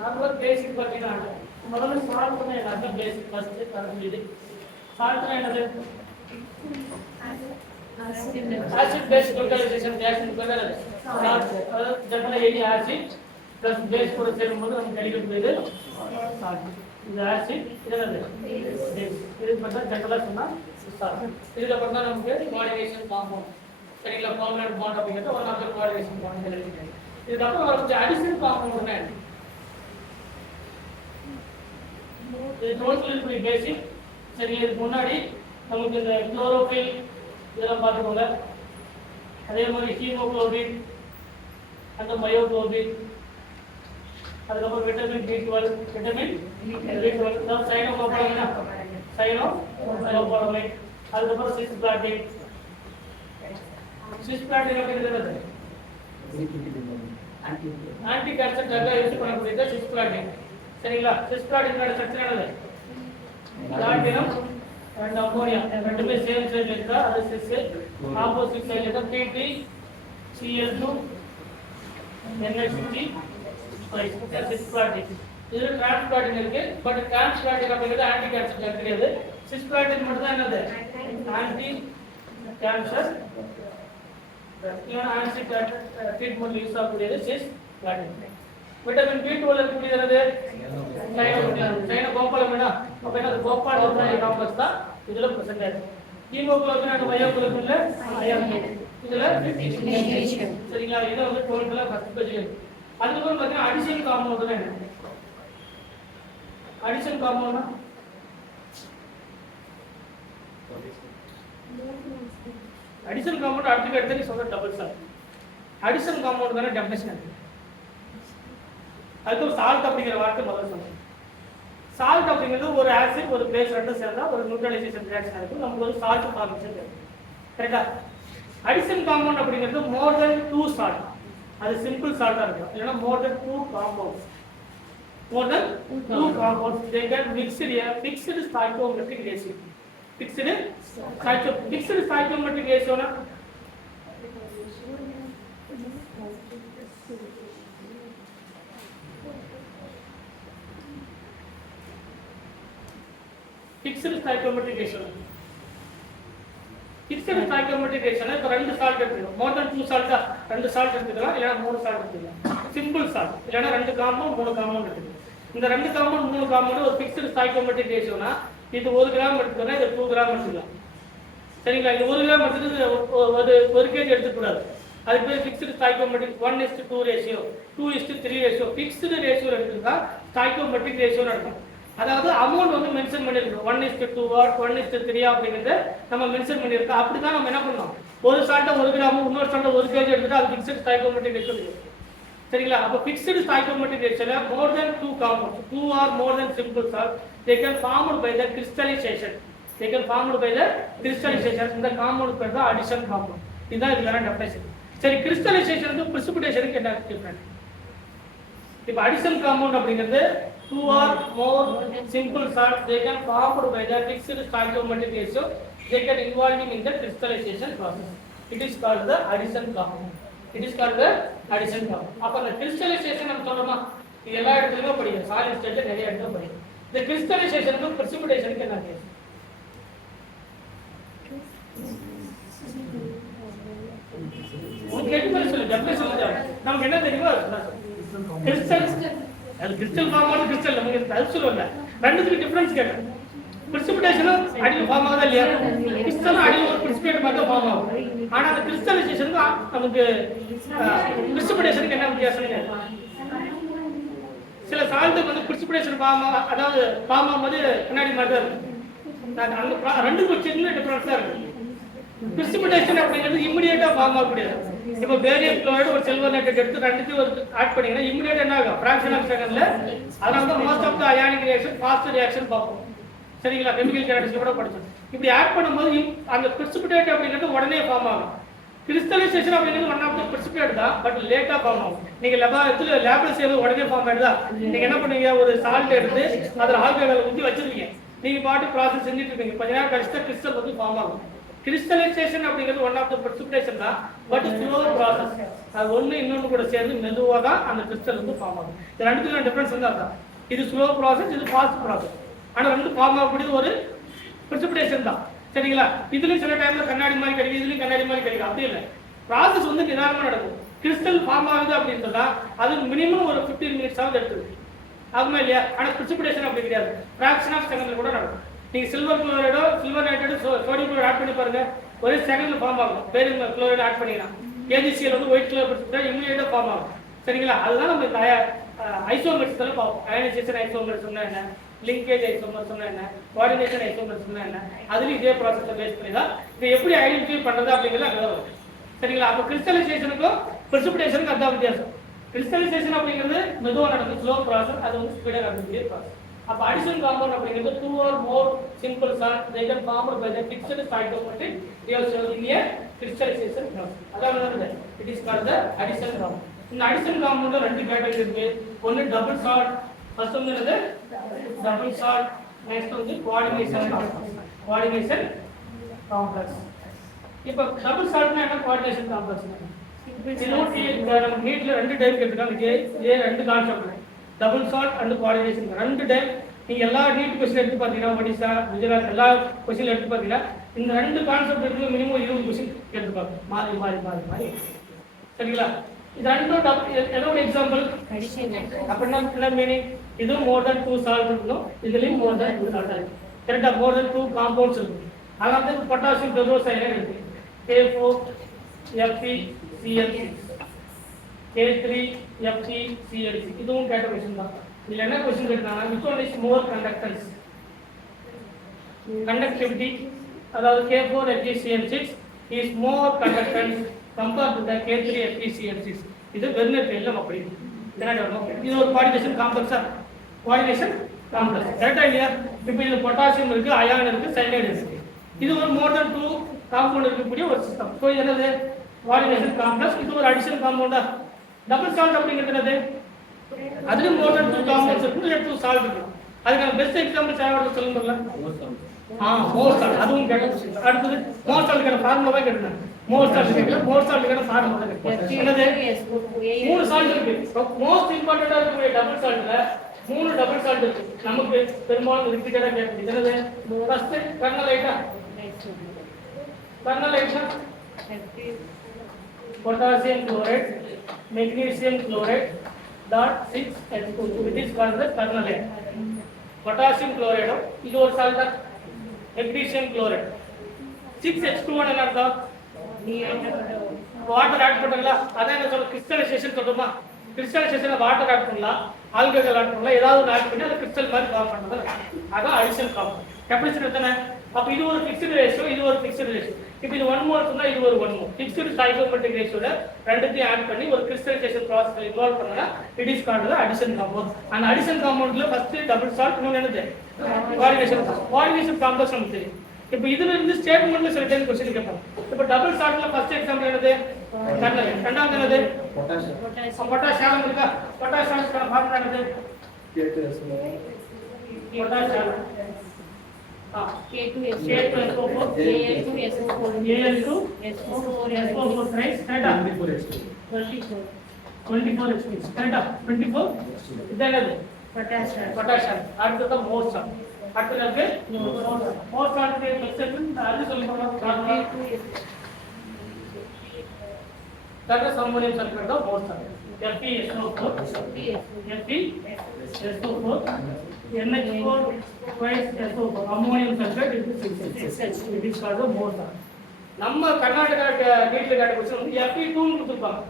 Normal பேசிக் பார்த்தீங்கன்னா முதல்ல சால்ட்னா என்ன பேசிக் ஃபர்ஸ்ட் தெரிஞ்சுது. சால்ட்னா என்னது? ஆசிட் பேஸ் லோக்கலைசேஷன் ரியாக்ஷன் பேர் சால்ட். அதாவது general area acid plus base கூட சேரும்போது நமக்கு கிடைக்கக்கூடியது சால்ட். இந்த ஆசிட் என்னது? பேஸ். இது பார்த்தா ஜெனரலா சொன்னா சால்ட். இதுல பார்த்தா நமக்கு கோஆர்டினேஷன் காம்பவுண்ட். சரிங்களா? பர்மனன்ட் பாண்ட் அப்படிங்கிறது ஒரு நாள் கோஆர்டினேஷன் பாண்ட் இருக்கு. இதுக்கப்புறம் ஒரு அடிஷனல் காம்பவுண்ட் என்ன? இது டோட்டல் பேசிக். சரி, இதுக்கு முன்னாடி நமக்கு இந்த குளோரோஃபில் இதெல்லாம் பார்த்துக்கோங்க. அதே மாதிரி ஹீமோகுளோபின் அந்த மயோகுளோபின், அதுக்கப்புறம் விட்டமின் B12, விட்டமின் B12, சைனோகுளோபுளமைன், அதுக்கப்புறம் சிஸ்பிளாட்டின். சிஸ்பிளாட்டின் அப்படிங்கிறது ஆன்டி கேன்சர் ட்ரக்கா யூஸ் பண்ணக்கூடியது சிஸ்பிளாட்டின். சரிங்களா? சிஸ்பிளாட்டினோட ஸ்ட்ரக்சர் என்னது? பிளாட்டினம் and ammonia ரெண்டுமே சேம் சைடுல இருக்கா? அது சிஸ். ஆப்போசிட் சைடுல இருக்கா? Pt Cl2 NH3 சிஸ்பிளாட்டின். இது டிரான்ஸ்பிளாட்டின் இருக்கு. பட் டிரான்ஸ்பிளாட்டின் அப்படிங்கிறது ஆன்டி கேன்சர் ட்ரக் கிடையாது. சிஸ்பிளாட்டின் மட்டும் தான் என்னது? Anti cancer anti treatment use ஆகக்கூடியது சிஸ்பிளாட்டின். விட்டமின் B12 இருக்கக்கூடியது சைனோகுளோபுளமைன். அப்ப என்ன? கோபால்டோனைல் காம்ப்ளெக்ஸ் தான் இதுல பிரசன்ட் ஆயிருக்கு. ஹீமோகுளோபின் and மயோகுளோபின்ல அயன் இதுல மெக்னீசியம். சரிங்களா? இது வந்து டோட்டலா 10 பேஜ் இருக்கு. அதுக்கப்புறம் பாத்தீங்கன்னா அடிஷனல் காம்பவுண்ட் என்ன? அடிஷனல் காம்பவுண்ட் அடிஷனல் காம்பவுண்ட் அடுத்து சொல்ற டபுள் சால்ட். அடிஷனல் காம்பவுண்ட் தான டெஃபினிஷன் இருக்கு. அதுக்கு சால்ட் அப்படிங்கிற வார்த்தை முதல்ல சொல்லுங்க. சால்ட் அப்படிங்கிறது ஒரு ஆசிட் ஒரு பேஸ் ரெண்டும் சேர்ந்தா ஒரு நியூட்ரலைசேஷன் ரியாக்ஷன் இருக்கும். நமக்கு ஒரு சால்ட் ஃபார்மேஷன் கிடைக்கும். கரெக்ட்டா? அடிஷனல் காம்பவுண்ட் அப்படிங்கிறது மோர் தென் 2 சால்ட். அது சிம்பிள் சால்ட்டா இருக்கும். இல்லனா மோர் தென் 2 compounds. More then 2 compounds they can mixed a fixed stoichiometric ratio. Fixed stoichiometric ratio na fixed stoichiometric ratio. Fixed stoichiometric ratio na ரெண்டு சால்ட் எடுத்துக்கலாம். மோர் தென் 2 சால்ட்டா ரெண்டு சால்ட் எடுத்துக்கலாம். இல்லனா 3 சால்ட் எடுத்துக்கலாம். Simple salt. இல்லனா ரெண்டு காம்பவுண்ட் 3 காம்பவுண்ட் எடுத்துக்கலாம். இந்த ரெண்டு காம்பவுண்ட் 3 காம்பவுண்ட் ஒரு fixed stoichiometric ratio னா இது 1 கிராம் எடுத்துக்கணும், இது 2 கிராம் எடுத்துக்கலாம். சரிங்களா? இது 1 கிராம் எடுத்துட்டு ஒரு கேஜி எடுத்துக்க கூடாது. அதுக்கு பேர் fixed stoichiometric 1:2 ratio 2:3 ratio fixed ratio எடுத்துட்டா stoichiometric ரேஷியோ நடக்கும். அதாவது அமௌண்ட் வந்து மென்ஷன் பண்ணிருக்கோம். 1:2 or 1:3 அப்படிங்கறத நம்ம மென்ஷன் பண்ணிருக்கோம். அப்படி தான் நம்ம என்ன பண்ணோம்? ஒரு சால்ட்ட 1 கிராம் இன்னொரு சால்ட்ட 1 கேஜி எடுத்துட்டா அது fixed stoichiometric ரேஷியோ இருக்கு. சரிங்களா? அப்ப fixed stoichiometric ratio more than 2 compounds, 2 or more than simple salt, they can formed by the crystallization. இந்த காம்பவுண்ட் பேர் தான் அடிஷன் காம்பவுண்ட். இதுதான் இதுல டெஃபினிஷன். சரி, கிறிஸ்டலைசேஷனுக்கு பிரிசிபிடேஷனுக்கு என்ன டிஃபரன்ஸ்? இப்போ அடிஷன் காம்பவுண்ட் அப்படிங்கிறது 2 or more simple salt, they can formed by the fixed stoichiometric ratio, they can involving in the crystallization process. It is called the addition compound. அப்ப அந்த crystallisation நம்ம சொல்றோமா? இது எல்லா இடத்துலயும் படிக்கும். சாலிட் ஸ்டேட்ல நிறைய இடத்துல படிக்கும். இந்த கிறிஸ்டலைசேஷனுக்கு பிரிசிபிடேஷனுக்கு என்ன கேஸ்? உங்களுக்கு கேட்டு சொல்லு. டெஃபினிஷன் சொல்லுங்க. நமக்கு என்ன தெரியுமோ கிறிஸ்டல் அது கிறிஸ்டல் ஃபார்ம் கிறிஸ்டல் நமக்கு அது சொல்லுவாங்க. ரெண்டுத்துக்கு டிஃபரன்ஸ் கேட்கணும். பிரிசிபிடேஷனும் அடியில் ஃபார்ம் ஆகுதா இல்லையா? கிறிஸ்டலும் அடியில் ஒரு பிரிசிபிடேட் மாதிரி ஃபார்ம் ஆகும். ஆனா அந்த கிறிஸ்டலைசேஷனுக்கு நமக்கு பிரிசிபிடேஷனுக்கு என்ன வித்தியாசம்? சில சால்ட் வந்து பிரிசிபிடேஷன் ஃபார்ம் அதாவது ஃபார்ம் ஆகும்போது கண்ணாடி மாதிரி தான் இருக்கும். அந்த ரெண்டுக்கும் சின்ன டிஃபரன்ஸ் தான் இருக்கு. பிரிசிபிடேஷன் அப்படிங்கிறது இமிடியேட்டா ஃபார்ம் ஆகக்கூடியது. இப்போ பேரியம் குளோரைடு ஒரு சில்வர் நைட்ரேட் எடுத்து ரெண்டுத்தையும் ஒரு ஆட் பண்ணீங்கன்னா இமிடியேட்டா என்ன ஆகும்? ஃபிராக்ஷன் ஆஃப் செகண்ட்ல. அதனால தான் most of the ionic reaction fast reaction பார்ப்போம். சரிங்களா? கெமிக்கல் கெமிஸ்ட்ரி கூட படிச்சோம். இப்படி ஆட் பண்ணும்போது அந்த பிரிசிபிடேட் அப்படிங்கிறது உடனே ஃபார்ம் ஆகும். கிறிஸ்டலைசேஷன் அப்படிங்கிறது ஒன் ஆஃப் தி பிரிசிபிடேட் தான், பட் லேட்டா ஃபார்ம் ஆகும். நீங்க லேப்ல செய்யறது உடனே ஃபார்ம் ஆயிடுதா? நீங்க என்ன பண்ணுவீங்க? ஒரு சால்ட் எடுத்து அதுல ஆல்கஹால் ஊத்தி வச்சிருக்கீங்க. நீங்க பாட்டு ப்ராசஸ் செஞ்சுட்டு இருக்கீங்க. கொஞ்ச நேரம் கழிச்சு கிறிஸ்டல் வந்து ஃபார்ம் ஆகும். கிறிஸ்டலைசேஷன் அப்படிங்கிறது ஒன் ஆஃப் த precipitation தான், பட் ஸ்லோ ப்ராசஸ். அது ஒன்று இன்னொன்று கூட சேர்ந்து மெதுவாக தான் அந்த கிறிஸ்டல் வந்து ஃபார்ம் ஆகும். இது ரெண்டுத்துக்கும் டிஃபரன்ஸ் வந்து அதுதான். இது ஸ்லோ ப்ராசஸ், இது ஃபாஸ்ட் ப்ராசஸ். ஆனால் ரெண்டு ஃபார்ம் ஆகக்கூடியது ஒரு precipitation தான். சரிங்களா? இதுலேயும் சில டைமில் கண்ணாடி மாதிரி கிடைக்கும், இதுலேயும் கண்ணாடி மாதிரி கிடைக்கும். அப்படி இல்லை, ப்ராசஸ் வந்து நிதானமாக நடக்கும். கிறிஸ்டல் ஃபார்ம் ஆகுது அப்படின்னு சொன்னால் அது மினிமம் ஒரு 15 மினிட்ஸாவது எடுத்துருக்கு ஆகுமா இல்லையா? ஆனால் precipitation அப்படி கிடையாது, ஃப்ராக்ஷன் ஆஃப் செகண்டில் கூட நடக்கும். நீங்கள் சில்வர் குளோரைடோ சில்வர் நைட்ரேட்டோ சோடியம் குளோரைட் ஆட் பண்ணி பாருங்க, ஒரே செகண்ட்ல ஃபார்ம் ஆகும். பேரு குளோரைட் ஆட் பண்ணிக்கலாம், KGCl வந்து ஒயிட் கலர் பிடிச்சிட்டா இம்மிடியேட்டாக ஃபார்ம் ஆகும். சரிங்களா? அதுதான் நம்ம இந்த ஐசோமர்ஸ் எல்லாம் பார்ப்போம். அயனைசேஷன் ஐசோமர்ஸ் சொன்னா என்ன, லிங்கேஜ் ஐசோமர்ஸ் சொன்னா என்ன, கோஆர்டினேஷன் ஐசோமர்ஸ் சொன்னா என்ன, அதுலேயும் இதே ப்ராசஸை பேஸ் பண்ணி தான் இதை எப்படி ஐடென்டிஃபை பண்ணுறது அப்படிங்கிறது அங்கே வரும். சரிங்களா? அப்போ கிறிஸ்டலைசேஷனுக்கும் precipitation-க்கும் அதான் வித்தியாசம். கிறிஸ்டலைசேஷன் அப்படிங்கிறது மெதுவாக நடக்கும், ஸ்லோ ப்ராசஸ். அது வந்து ஸ்பீடாக நடக்கக்கூடிய ப்ராசஸ். அப்போ அடிஷன் காம்பவுண்ட் அப்படிங்கிறது 2 or more simple salts they can formed by the fixed cytometric reaction in a crystallization process. அதான் வந்து it is called the addition compound. இந்த addition compound ரெண்டு கேட்டகரி இருக்கு. ஒன்னு டபுள் சால்ட், ஃபர்ஸ்ட் வந்து என்னது டபுள் சால்ட், நெக்ஸ்ட் வந்து coordination complex. இப்போ டபுள் சால்ட்னா என்ன, கோஆர்டினேஷன் காம்ப்ளெக்ஸ். நம்ம நீட்ல ரெண்டு டைப் கேட்டிருக்காங்க. இதே ரெண்டு concept, double salt and coordination ரெண்டு டைப். நீங்கள் எல்லா நீட் கொஸ்டின் எடுத்து பார்த்தீங்கன்னா, ஒடிசா, குஜராத் எல்லா கொஸ்டின் எடுத்து பார்த்தீங்கன்னா இந்த ரெண்டு கான்செப்ட் எடுத்து மினிமம் 20 கொஸ்டின் எடுத்துப்பாங்க, மாறி மாறி மாறி மாறி. சரிங்களா? இது ரெண்டும் எதோட எக்ஸாம்பிள் அப்படின்னா என்ன மீனிங், இதுவும் மோர் தென் 2 சால்ட் இருக்கணும், இதுலேயும் மோர் தென் 2 சால்ட் இருக்கு. கரெக்டாக மோர் தென் 2 காம்பவுண்ட்ஸ் இருக்கும். அதனால தான் பொட்டாசியம் பெரோசைலேட் இருக்கு, K4FeCl6, K3FeCl6. இதுவும் கேட்ட கொஸ்டின் தான். இதில் என்ன கொஸ்டின் கேட்டாங்கன்னா, which one is more conductance, conductivity, அதாவது K4FeCl6 is more conductance compared to the K3FeCl6. இது வெர்னர் டெல்லம் அப்படி. இது ஒரு கோஆர்டினேஷன் காம்ப்ளெக்ஸா, கோஆர்டினேஷன் காம்ப்ளெக்ஸ். கரெக்டா இல்லையா? இப்போ இது பொட்டாசியம் இருக்கு, அயான் இருக்கு, சைனைடு இருக்கு. இது ஒரு மோர் தென் 2 காம்பவுண்ட் இருக்கக்கூடிய ஒரு சிஸ்டம். ஸோ இது என்னது, கோஆர்டினேஷன் காம்ப்ளெக்ஸ். இது ஒரு அடிஷனல் காம்பவுண்டா. டபுள் சால்ட் அப்படிங்கிறது என்னது, அதுலேயும் மோர் தென் 2 காம்பவுண்ட்ஸ் இருக்கு, 2 சால்ட் இருக்கு. அதுக்கான பெஸ்ட் எக்ஸாம்பிள் சால்ட் சொல்லுங்க. மோர் சால்ட், அதுவும் கேட்க. அடுத்தது மோர் சால்ட்டுக்கான ஃபார்முலாவே கேட்டுருந்தாங்க. மோர் சால்ட் கேட்கல, மோர் சால்ட்டுக்கான ஃபார்முலா என்னது, 3 சால்ட் இருக்கு. மோஸ்ட் இம்பார்ட்டண்டா இருக்கக்கூடிய டபுள் சால்ட்ல 3 டபுள் சால்ட் இருக்கு. நமக்கு பெரும்பாலும் ரிப்பீட்டடா கேட்குது. என்னது, ஃபர்ஸ்ட் கர்னலைட்டா, கர்னலைட்னா potassium chloride, magnesium chloride .6H2, it is called the kernelate. Potassium chloride இது ஒரு சால்ட், மெக்னீசியம் குளோரைட். 6H2 என்ன அர்த்தம், வாட்டர் ஆட் பண்றீங்களா, அதான் என்ன சொல்ற, கிறிஸ்டலைசேஷன் சொல்றோமா. கிறிஸ்டலைசேஷன்ல வாட்டர் ஆட் பண்ணலாம், ஆல்கஹால் ஆட் பண்ணலாம், ஏதாவது ஆட் பண்ணி அது கிறிஸ்டல் மாதிரி ஃபார்ம் பண்றது. அதான் அடிஷன் காம்பவுண்ட். கெப்பாசிட்டி எத்தனை, அப்ப இது ஒரு ஃபிக்ஸ்டு ரேஷியோ, இது ஒரு ஃபிக்ஸ்டு ரேஷியோ. இப்போ இது 1 மோல் சொன்னா இது ஒரு 1 மோல். ஃபிக்ஸ்டு ஸ்டாய்கியோமெட்ரிக் ரேஷியோல ரெண்டுத்தையும் ஆட் பண்ணி ஒரு கிறிஸ்டலைசேஷன் ப்ராசஸ்ல இன்வால்வ் பண்ணா it is called addition compound. அந்த அடிஷன் காம்பவுண்ட்ல ஃபர்ஸ்ட் டபுள் சால்ட், இன்னொன்னு என்னது கோஆர்டினேஷன் காம்ப்ளெக்ஸ் நமக்கு தெரியும். இப்போ இதுல இருந்து ஸ்டேட்மென்ட்ல சில டைம் क्वेश्चन கேட்பாங்க. இப்போ டபுள் சால்ட்ல ஃபர்ஸ்ட் எக்ஸாம்பிள் என்னது, கர்னலைட். ரெண்டாவது என்னது, பொட்டாசியம் இருக்கா, பொட்டாசியம்க்கான ஃபார்முலா என்னது, பொட்டாசியம் K2SO4 Al2SO4 thrice கரெக்ட்டா, 24 H2 கரெக்ட்டா, 24 இதென்னது பொட்டாசியம். அடுத்து மோர் சால்ட், அடுத்து மோர் சால்ட் எக்ஸெப்ட் அது சொல்லுங்க. தர சல்மோனியம் சல்ஃபேட் தான் Mohr salt. FeSO4 NH4 twice SO4 ammonium sulphate இது 6H2, it is called Mohr salt. நம்ம கர்நாடகா நீட்ல கேட்ட क्वेश्चन வந்து Fe2 னு கொடுத்திருப்பாங்க.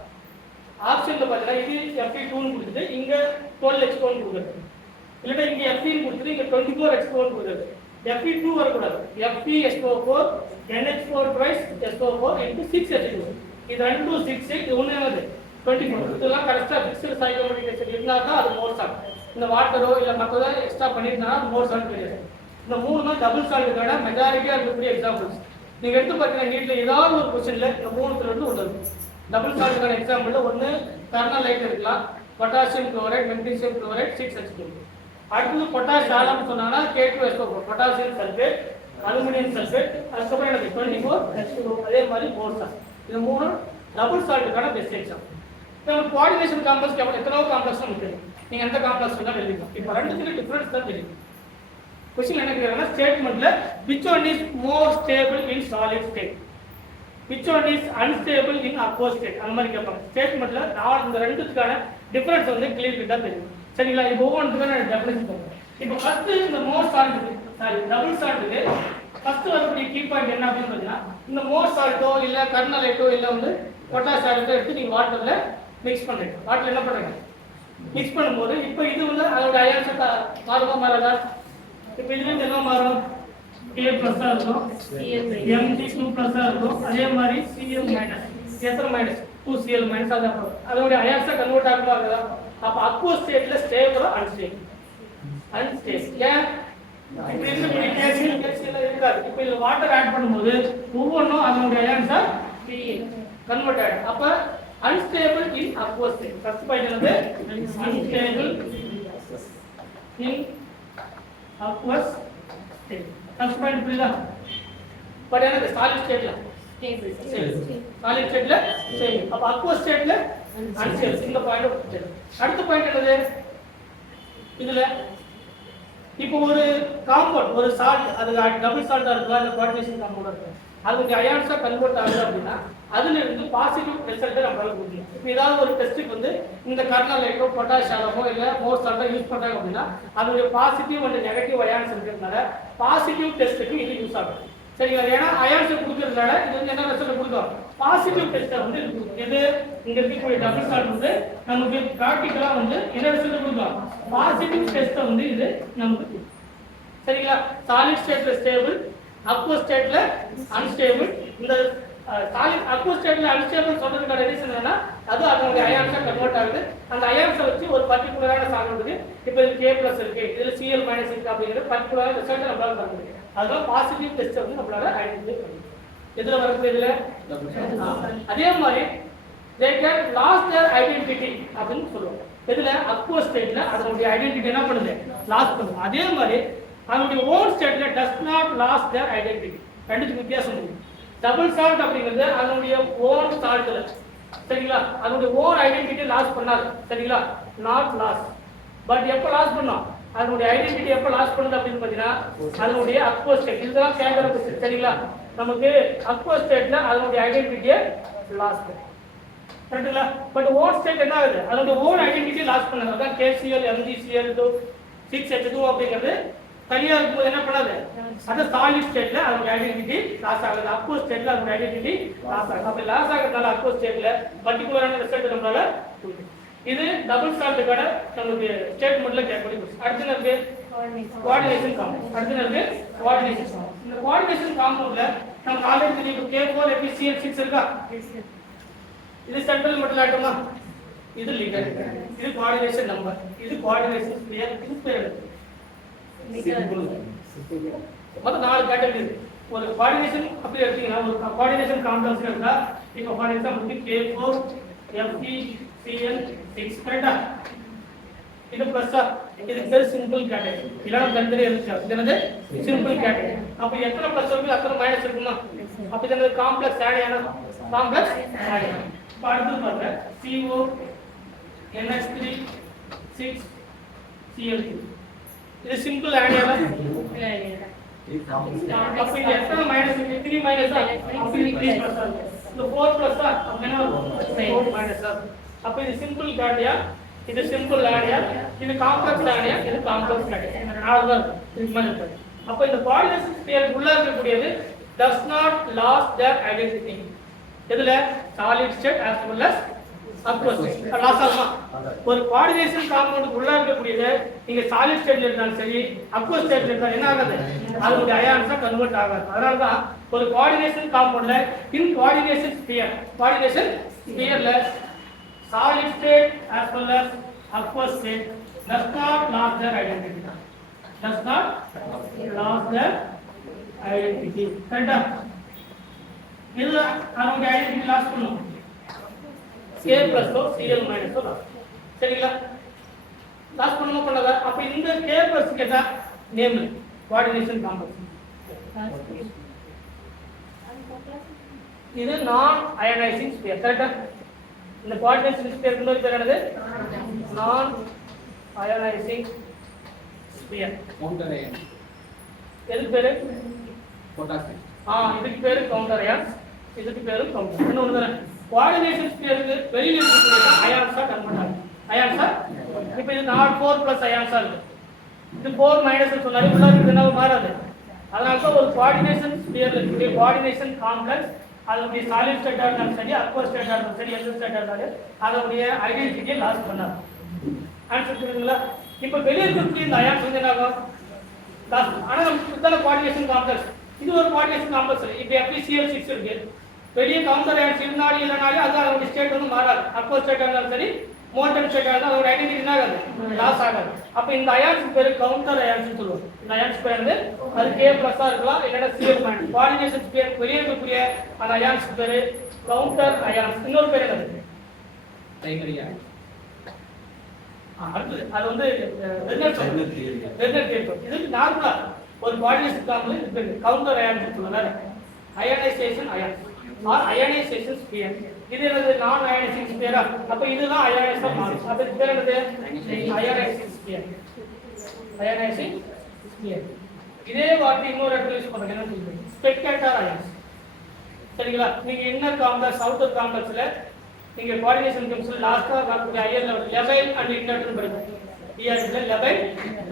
ஆப்ஷன்ல பார்த்தா இது Fe2 னு கொடுத்துட்டு இங்க 12H2 னு கொடுத்துருக்கு. இல்லனா இங்க Fe னு கொடுத்துட்டு இங்க 24H2 னு கொடுத்துருக்கு. Fe2 வரக்கூடாது. FeSO4 NH4 twice SO4 into 6H2. இது 2 6 இது ஒண்ணே வருது 24. இதெல்லாம் கரெக்ட்டா ஃபிக்ஸ்டு சைக்கோமெட்ரிக் ரேஷியோ இருந்தா தான் அது மோர் சால்ட். இந்த வாட்டரோ இல்ல மத்ததோ எக்ஸ்ட்ரா பண்ணிருந்தா மோர் சால்ட் கிடையாது. இந்த மூணு தான் டபுள் சால்ட்டுக்கான மெஜாரிட்டியா இருக்கக்கூடிய எக்ஸாம்பிள்ஸ். நீங்க எடுத்து பார்த்தீங்கன்னா நீட்ல ஏதாவது ஒரு क्वेश्चनல இந்த மூணுத்துல இருந்து ஒன்று இருக்கும். டபுள் சால்ட்டுக்கான எக்ஸாம்பிள்ல ஒன்னு கர்னலைட் இருக்கலாம், potassium chloride, magnesium chloride, 6H2. அடுத்து பொட்டாசியம் சொன்னாங்கன்னா K2SO4 potassium sulphate, aluminium sulphate, அதுக்கப்புறம் எனக்கு 24H2O, அதே மாதிரி மோர் சால்ட். இது மூணு டபுள் சால்ட்டுக்கான பெஸ்ட் எக்ஸாம்பிள். நம்ம கோஆர்டினேஷன் காம்ப்ளெக்ஸ் எத்தனோ காம்ப்ளெக்ஸ் நமக்கு தெரியும். நீங்க எந்த காம்ப்ளெக்ஸ் தான் எழுதிக்கலாம். இப்போ ரெண்டுத்துக்கு டிஃபரன்ஸ் தான் தெரியும். क्वेश्चन என்ன கேக்குறாங்கன்னா ஸ்டேட்மென்ட்ல which one is more stable in solid state, which one is unstable in aqueous state அந்த மாதிரி கேட்பாங்க. ஸ்டேட்மென்ட்ல நான் இந்த ரெண்டுத்துக்கான டிஃபரன்ஸ் வந்து கிளியர் கிட்டா தெரியும். சரிங்களா? இப்போ ஒவ்வொன்றுக்கும் நான் டெஃபினிஷன் சொல்றேன். இப்போ ஃபர்ஸ்ட் இந்த மோர் சால்ட், சாரி டபுள் சால்ட்டுக்கு ஃபர்ஸ்ட் வரக்கூடிய கீ பாயிண்ட் என்ன அப்படின்னு பார்த்தீங்கன்னா, இந்த மோர் சால்ட்டோ இல்ல கர்னலைட்டோ இல்ல வந்து பொட்டாஷ் சால்ட்டோ எடுத்து நீங்க வாட்டர்ல மிக்ஸ் பண்றீங்க. வாட்டர்ல என்ன பண்றீங்க? மிக்ஸ் பண்ணும்போது இப்போ இது வந்து அதோட அயான்ஸ் மாறுமா மாறாதா? இப்போ இதுல என்ன மாறும்? K plus இருக்கும், Mg2 plus இருக்கும், அதே மாதிரி Cl minus, எத்தனை மைனஸ் 2Cl minus அதோட அயான்ஸ் கன்வெர்ட் ஆகுமா ஆகுதா? அப்ப அக்வஸ் ஸ்டேட்ல ஸ்டேபிள் அன்ஸ்டேபிள். அன்ஸ்டேபிள் ஏன்? இப்போ இந்த கேஸ்ல இருக்காது. இப்போ இதுல வாட்டர் ஆட் பண்ணும்போது ஒவ்வொன்றும் அதோட அயான்ஸ் கன்வெர்ட் ஆகும். அப்ப அன்ஸ்டேபிள் இன் அக்வஸ் ஸ்டேட். ஃபர்ஸ்ட் பாயிண்ட் என்னது? அன்ஸ்டேபிள் இன் aqueous state. First point புரியுதா? பட் எனக்கு solid stateல stable, solid stateல stable. அப்ப aqueous stateல unstable. இந்த பாயிண்ட் புரியுது. அடுத்த பாயிண்ட் என்னது? இதுல இப்போ ஒரு காம்பவுண்ட், ஒரு சால்ட், அது டபுள் சால்ட்டா இருக்கா இல்ல கோஆர்டினேஷன் காம்பவுண்டா இருக்கா, அதுக்கு அயான்ஸா கன்வெர்ட் ஆகுது அப்படின்னா அதுல இருந்து பாசிட்டிவ் ரிசல்ட் நம்மளால கொடுக்கலாம். இப்போ ஏதாவது ஒரு டெஸ்ட்டுக்கு வந்து இந்த கர்னலைட்டோ பொட்டாஷியமோ இல்ல மோர் சால்ட்டோ யூஸ் பண்றாங்க அப்படின்னா அதோட பாசிட்டிவ் அண்ட் நெகட்டிவ் அயான்ஸ் இருக்கிறதுனால பாசிட்டிவ் டெஸ்ட்டுக்கு இது யூஸ் ஆகும். சரிங்களா? ஏன்னா அயான்ஸ் கொடுக்கறதுனால இது வந்து என்ன ரிசல்ட் கொடுக்கும்? பாசிட்டிவ் டெஸ்ட்டை வந்து இது இங்க இருக்கக்கூடிய டபுள் சால்ட் வந்து நமக்கு பிராக்டிகலா வந்து என்ன ரிசல்ட் கொடுக்கும்? பாசிட்டிவ் டெஸ்ட்டை வந்து இது நமக்கு கொடுக்கும். சரிங்களா? சாலிட் ஸ்டேட்ல ஸ்டேபிள், அக்வஸ் ஸ்டேட்ல அன்ஸ்டேபிள். இந்த சாலிட் அக்வஸ் ஸ்டேட்ல அன்ஸ்டேபிள் சொல்றதுக்கான ரீசன் என்னன்னா அது அதோட அயான்ஸா கன்வெர்ட் ஆகுது. அந்த அயான்ஸை வச்சு ஒரு பர்டிகுலரான சால்ட் இருக்கு. இப்போ இது K+ இருக்கு, இதுல Cl- இருக்கு அப்படிங்கிற பர்டிகுலரான ரிசல்ட் நம்மளால தர முடியும். அதுதான் பாசிட்டிவ் டெஸ்ட் வந்து நம்மளால ஐடென்டிஃபை பண்ண முடியும். எதுல வரது? இதுல. அதே மாதிரி they can lost their identity அப்படின்னு சொல்லுவாங்க. இதுல அக்வஸ் ஸ்டேட்ல அதோட ஐடென்டிட்டி என்ன பண்ணுது? லாஸ் பண்ணுது. அதே மாதிரி அதோட ஓன் ஸ்டேட்ல does not lost their identity. ரெண்டுத்துக்கு வித்தியாசம் இருக்கு. டபுள் சால்ட் அப்படிங்கிறது அதோட ஓன் சால்ட்ல, சரிங்களா, அதோட ஓன் ஐடென்டிட்டி லாஸ் பண்ணாது. சரிங்களா? Not loss. பட் எப்ப லாஸ் பண்ணோம்? அதோட ஐடென்டிட்டி எப்ப லாஸ் பண்ணுது அப்படின்னு பாத்தீங்கன்னா அதோட அக்வஸ் ஸ்டேட். இதுதான் கேக்குற क्वेश्चन. சரிங்களா? நமக்கு அக்வஸ் ஸ்டேட்ல அதோட ஐடென்டிட்டியை லாஸ் பண்ணுது. கரெக்ட்டுங்களா? பட் ஓன் ஸ்டேட் என்ன ஆகுது? அதோட ஓன் ஐடென்டிட்டி லாஸ் பண்ணாது. அதான் KCl MgCl2 6H2O அப்படிங்கிறது தனியா இருக்கும்போது என்ன பண்ணாது? அது சாலிட் ஸ்டேட்ல அதோட ஐடென்டிட்டி லாஸ் ஆகுது. அக்வஸ் ஸ்டேட்ல அதோட ஐடென்டிட்டி லாஸ் ஆகுது. அப்ப லாஸ் ஆகிறதுனால அக்வஸ் ஸ்டேட்ல பர்టిక్యులரான ரிசல்ட் நம்மளால கொடுக்கும். இது டபுள் சால்ட்டுக்கான நமக்கு ஸ்டேட்மென்ட்ல கேட்கக்கூடிய क्वेश्चन. அடுத்து நமக்கு கோஆர்டினேஷன் காம்பவுண்ட். அடுத்து நமக்கு கோஆர்டினேஷன் காம்பவுண்ட். இந்த கோஆர்டினேஷன் காம்பவுண்ட்ல நமக்கு ஆல்ரெடி தெரியும் K4 FeCl6 இருக்கா? இது சென்ட்ரல் மெட்டல் ஆட்டமா, இது லிகண்ட், இது கோஆர்டினேஷன் நம்பர், இது கோஆர்டினேஷன் ஸ்பியர், இது ஸ்பியர். மொத்தம் 4 கேட்டகரி இருக்கு. ஒரு கோஆர்டினேஷன் அப்படி எடுத்தீங்கன்னா ஒரு கோஆர்டினேஷன் காம்ப்ளெக்ஸ் இருந்தா இப்போ ஃபார் எக்ஸாம்பிள் K4 FeCl6 கரெக்ட்டா? இது பிளஸ் இது பேர் சிம்பிள் கேட்டகரி. இல்லனா தனித்தனியா இருக்கு. இது என்னது? Simple category. அப்ப எத்தனை பிளஸ் இருக்கு அத்தனை மைனஸ் இருக்குமா? அப்ப இது என்னது? Complex add complex add. இப்ப அடுத்து பாருங்க CO NH3 6 Cl3. இது சிம்பிள் ஆடியால அப்ப இது எத்தனை மைனஸ் இருக்கு? 3 மைனஸ் அப்ப இது 3 பிளஸ் இந்த 4 பிளஸ் அப்படினா 4 மைனஸ். அப்ப இது சிம்பிள் ஆடியா, இது சிம்பிள் ஆடியா, இது காம்ப்ளெக்ஸ் ஆடியா, இது காம்ப்ளெக்ஸ் ஆடியா. இந்த நாலு தான் இது மாதிரி இருக்கு. அப்ப இந்த கோஆர்டினேஷன் ஸ்பியர் உள்ள இருக்கக்கூடியது does not lost their identity. இதுல solid state as well as aqueous state loss ஆகுமா? ஒரு கோஆர்டினேஷன் காம்பவுண்ட் உள்ள இருக்கக்கூடியது நீங்க சாலிட் ஸ்டேட்ல இருந்தாலும் சரி aqueous ஸ்டேட்ல இருந்தாலும் என்ன ஆகாது? அதோட அயான்ஸா கன்வெர்ட் ஆகாது. அதனால தான் ஒரு coordination காம்பவுண்ட்ல in coordination ஸ்பியர்ல solid state as well as aqueous state does not lose their identity. Does not lose their identity. கரெக்ட்டா? இது அதோட ஐடென்டிட்டி லாஸ் பண்ணும். K+ ஓ Cl- ஓ லாஸ். சரிங்களா? லாஸ் பண்ணாத. அப்ப இந்த K+ கேட்டா நேம் கோஆர்டினேஷன் காம்பவுண்ட். இது நான் அயனைசிங் ஸ்பியர். கரெக்டா? இந்த கோஆர்டினேஷன் ஸ்பியர் இன்னொரு பேர் என்னது? நான் அயனைசிங் ஸ்பியர். Counter iron. எதுக்கு பேரு? பொட்டாசியம். இதுக்கு பேரு கவுண்டர் அயான், இதுக்கு பேரு கவுண்டர். இன்னொரு தானே கோஆர்டினேஷன் ஸ்பியருக்கு வெளியில இருக்கக்கூடிய அயான்ஸா கன்வெர்ட் ஆகும். அயான்ஸா இப்போ இது நாட் 4+ அயான்ஸா இருக்கு. இது 4- சொன்னாலே உள்ள இருக்கிறதுனால மாறாது. அதனால தான் ஒரு கோஆர்டினேஷன் ஸ்பியர்ல இருக்கக்கூடிய கோஆர்டினேஷன் காம்ப்ளெக்ஸ் அதனுடைய சாலிட் ஸ்டேட்டா இருந்தாலும் சரி, அக்வஸ் ஸ்டேட்டா இருந்தாலும் சரி, எந்த ஸ்டேட்டா இருந்தாலும் அதனுடைய ஐடென்டிட்டியை லாஸ் பண்ணாது. ஆன்சர் புரியுதுங்களா? இப்போ வெளியே இருக்கக்கூடிய இந்த அயான்ஸ் வந்து என்ன ஆகும்? லாஸ். ஆனால் நமக்கு இதான கோஆர்டினேஷன் காம்ப்ளெக்ஸ். இது ஒரு கோஆர்டினேஷன் காம்ப்ளெக்ஸ். இப்போ FeCl6 இருக்கு. வெளியே கவுண்டர் அயான்ஸ் இருந்தாலும் இல்லைனாலும் அது அதோட ஸ்டேட் வந்து மாறாது. அக்வஸ் ஸ்டேட்டா இருந்தாலும் சரி, மோல்டன் ஸ்டேட்டா இருந்தாலும் அதோட ஐடென்டிட்டி என்ன ஆகாது? லாஸ் ஆகாது. அப்போ இந்த அயான்ஸ் பேரு கவுண்டர் அயான்ஸ் சொல்லுவோம். இந்த அயான்ஸ் பேர் வந்து அது K+ இருக்கலாம், இல்லைன்னா Cl-. கோஆர்டினேஷன் ஸ்பியர் வெளியே இருக்கக்கூடிய அந்த அயான்ஸ் பேரு கவுண்டர் அயான்ஸ். இன்னொரு பேர் என்னது? Primary ion. அடுத்து அது வந்து இதுக்கு நார்மலா ஒரு கோஆர்டினேஷன் காம்ப்ளெக்ஸ் இது பேரு கவுண்டர் அயான்ஸ் சொல்லுவாங்க. Ionisation ion or ionisation sphere. இது என்னது? நான் அயனைசிங் ஸ்பியரா? அப்ப இதுதான் அயனைசேஷன் மாறும். அப்ப இது பேர் என்னது? Ionising sphere. Ionising sphere. இதே வார்த்தை இன்னொரு இடத்துல யூஸ் பண்றாங்க. என்ன சொல்றீங்க? Spectator ions. சரிங்களா? நீங்க இன்னர் காம்ப்ளெக்ஸ் அவுட்டர் காம்ப்ளெக்ஸ்ல நீங்க கோஆர்டினேஷன் கெமிஸ்ட்ரி லாஸ்டா வரக்கூடிய ஹையர் லெவல் லெவைல் அண்ட் இன்னர்னு படிப்பீங்க. டிஆர்ல லெவைல்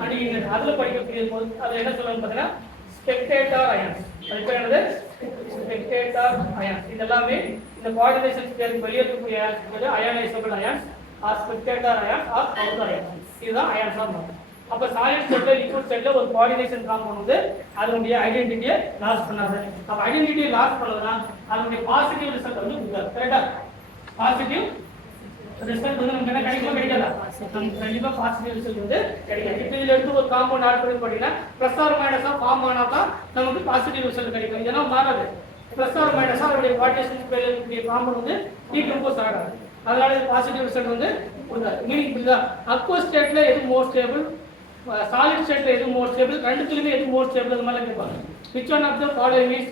அண்ட் இன்னர் அதுல படிக்கக்கூடிய போது அது என்ன சொல்றாங்க பார்த்தீங்கன்னா ஸ்பெக்டேட்டர் அயான்ஸ். அது பேர் என்னது? Spectator ions. இதெல்லாமே இந்த கோஆர்டினேஷன் ஸ்பியருக்கு வெளியே இருக்கக்கூடிய ions ionisable ions or spectator ions or counter ions. இதுதான் அயான்ஸா மாறும். அப்ப சாலிட் ஸ்டேட்ல லிக்விட் ஸ்டேட்ல ஒரு கோஆர்டினேஷன் காம்பவுண்ட் வந்து அதனுடைய ஐடென்டிட்டியை லாஸ் பண்ணாது. அப்ப ஐடென்டிட்டியை லாஸ் பண்ணதுனா அதனுடைய பாசிட்டிவ் ரிசல்ட் வந்து கொடுக்காது. கரெக்டா? பாசிட்டிவ் ரிசல்ட் வந்து நமக்கு என்ன கிடைக்குமா கிடைக்காதா? நமக்கு கண்டிப்பா பாசிட்டிவ் ரிசல்ட் வந்து கிடைக்காது. இப்போ இதுல எடுத்து ஒரு காம்பவுண்ட் ஆட் பண்ணி பார்த்தீங்கன்னா பிளஸ் ஆர் மைனஸா ஃபார்ம் ஆனா தான் நமக்கு பாசிட்டிவ் ரிசல்ட் கிடைக்கும். இதெல்லாம் மாறாது. பிளஸ் ஆர் மைனஸா அதனுடைய கோஆர்டினேஷன் ஸ்பியர் காம்பவுண்ட் வந்து டீகம்போஸ் ஆகாது. அதனால பாசிட்டிவ் ரிசல்ட் வந்து கொடுக்காது. மீனிங் புரியுதா? அக்வஸ் ஸ்டேட்ல எது மோர் ஸ்டேபிள், சாலிட் ஸ்டேட்ல எது மோர் ஸ்டேபிள், ரெண்டுத்துலயுமே எது மோர் ஸ்டேபிள் அந்த மாதிரி கேட்பாங்க. which one of the following is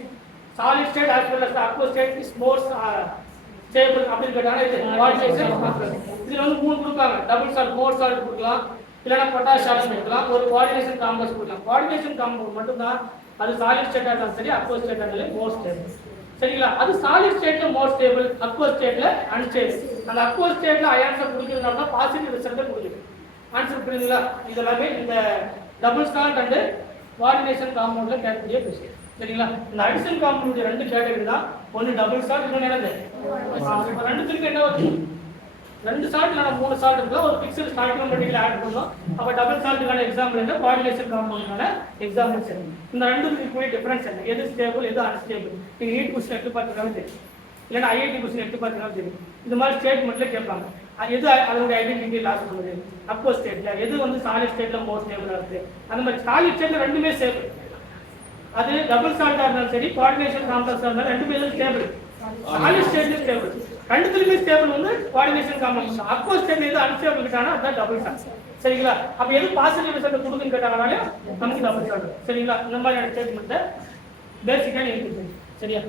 solid state as well as the aqueous state is more stable அப்படின்னு கேட்டாங்க. இது கோஆர்டினேஷன் காம்ப்ளெக்ஸ். இதுல வந்து மூணு கொடுப்பாங்க. டபுள் சால்ட், மோர் சால்ட் கொடுக்கலாம், இல்லைன்னா பொட்டாஷ் சால்ட் கொடுக்கலாம், ஒரு கோஆர்டினேஷன் காம்ப்ளெக்ஸ் கொடுக்கலாம். கோஆர்டினேஷன் காம்பவுண்ட் மட்டும் தான் அது சாலிட் ஸ்டேட்டா இருந்தாலும் சரி, அக்வஸ் ஸ்டேட்டா இருந்தாலும் மோர் ஸ்டேபிள். சரிங்களா? அது சாலிட் ஸ்டேட்ல மோர் ஸ்டேபிள், அக்வஸ் ஸ்டேட்ல அன்ஸ்டேபிள். அந்த அக்வஸ் ஸ்டேட்ல அயான்ஸை கொடுக்கிறதுனால தான் பாசிட்டிவ் ரிசல்ட் கொடுக்குது. ஆன்சர் புரியுதுங்களா? இதெல்லாமே இந்த டபுள் சால்ட் அண்ட் கோஆர்டினேஷன் காம்பவுண்ட்ல கேட்கக்கூடிய விஷயம். சரிங்களா? இந்த அடிஷன் காம்பவுண்ட் ரெண்டு கேட்டகரி தான். ஒன்னு டபுள் சால்ட், இன்னொன்னு என்னது? இப்போ ரெண்டுத்துக்கு என்ன வருது? ரெண்டு சால்ட் இல்லைனா மூணு சால்ட் இருக்குல்ல, ஒரு ஃபிக்ஸ்டு ஸ்டார்டிங் மெட்டீரியல் ஆட் பண்ணோம். அப்போ டபுள் சால்ட்டுக்கான எக்ஸாம்பிள் என்ன? கோஆர்டினேஷன் காம்பவுண்டுக்கான எக்ஸாம்பிள்ஸ் என்ன? இந்த ரெண்டுத்துக்கு இருக்கக்கூடிய டிஃபரன்ஸ் என்ன? எது ஸ்டேபிள், எது அன்ஸ்டேபிள்? நீங்கள் நீட் கொஸ்டின் எடுத்து பார்த்துக்கலாம் தெரியும், இல்லைன்னா ஐஐடி கொஸ்டின் எடுத்து பார்த்துக்கலாம் தெரியும். இந்த மாதிரி ஸ்டேட்மெண்ட்ல கேட்பாங்க. எது அதனுடைய ஐடென்டிட்டி லாஸ் பண்ணுது? அக்வஸ் ஸ்டேட்ல எது வந்து சாலிட் ஸ்டேட்ல மோர் ஸ்டேபிளா இருக்கு? அந்த மாதிரி சாலிட் ஸ்டேட்ல ரெண்டுமே ஸ்டேபிள். அது டபுள் சால்ட்டா இருந்தாலும் சரி, கோஆர்டினேஷன் காம்ப்ளெக்ஸா இருந்தாலும் ரெண்டுமே ஸ்டேபிள். சாலிட் ஸ்டேட்ல ஸ்டேபிள், ரெண்டுத்துலயுமே ஸ்டேபிள் வந்து கோஆர்டினேஷன் காம்ப்ளெக்ஸ். அக்வஸ் ஸ்டேட்ல எது அன்ஸ்டேபிள் கேட்டானா அதான் டபுள் சால்ட். சரிங்களா? அப்ப எது பாசிட்டிவ் ரிசல்ட் கொடுக்குன்னு கேட்டாங்கனாலே நமக்கு டபுள் சால்ட். சரிங்களா? இந்த மாதிரியான ஸ்டேட்மெண்ட்டை பேசிக்கா நீங்க சரியா?